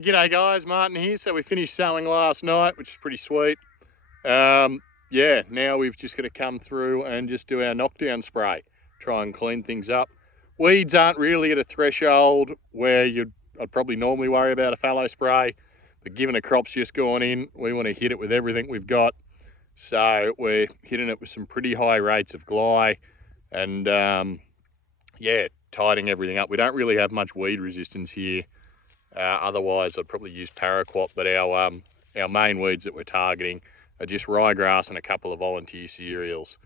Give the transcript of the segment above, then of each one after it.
G'day guys, Martin here. So we finished sowing last night, which is pretty sweet. Yeah, now we've just got to come through and just do our knockdown spray, try and clean things up. Weeds aren't really at a threshold where I'd probably normally worry about a fallow spray, but given a crop's just gone in, we want to hit it with everything we've got. So we're hitting it with some pretty high rates of gly and yeah, tidying everything up. We don't really have much weed resistance here. Otherwise, I'd probably use paraquat, but our main weeds that we're targeting are just ryegrass and a couple of volunteer cereals.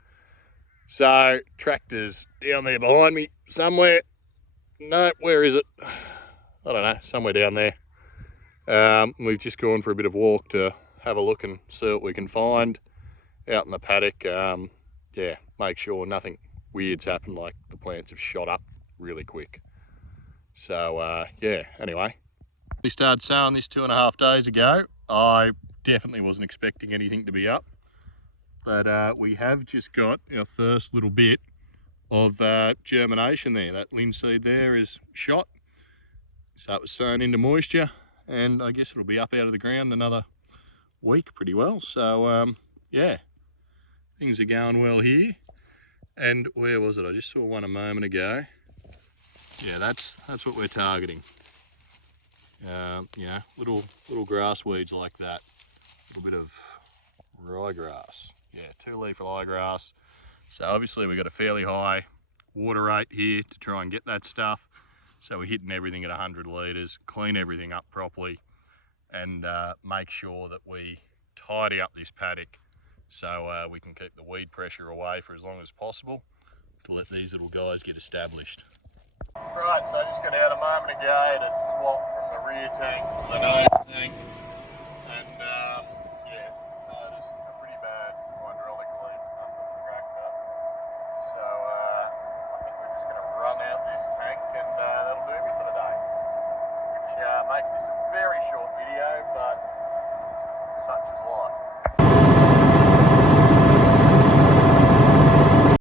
So, tractor's down there behind me somewhere. No, where is it? I don't know, somewhere down there. We've just gone for a bit of walk to have a look and see what we can find out in the paddock. Yeah, make sure nothing weird's happened, like the plants have shot up really quick. So, yeah, anyway. We started sowing this 2.5 days ago. I definitely wasn't expecting anything to be up, but we have just got our first little bit of germination there. That linseed there is shot, so it was sown into moisture, and I guess it'll be up out of the ground another week pretty well. So yeah, things are going well here. And where was it? I just saw one a moment ago. Yeah, that's what we're targeting. You know, little grass weeds like that. A little bit of ryegrass. Yeah, 2-leaf ryegrass. So obviously we've got a fairly high water rate here to try and get that stuff. So we're hitting everything at 100 litres, clean everything up properly, and make sure that we tidy up this paddock so we can keep the weed pressure away for as long as possible to let these little guys get established. Right, so I just got out a moment ago to swap from the rear tank to the nose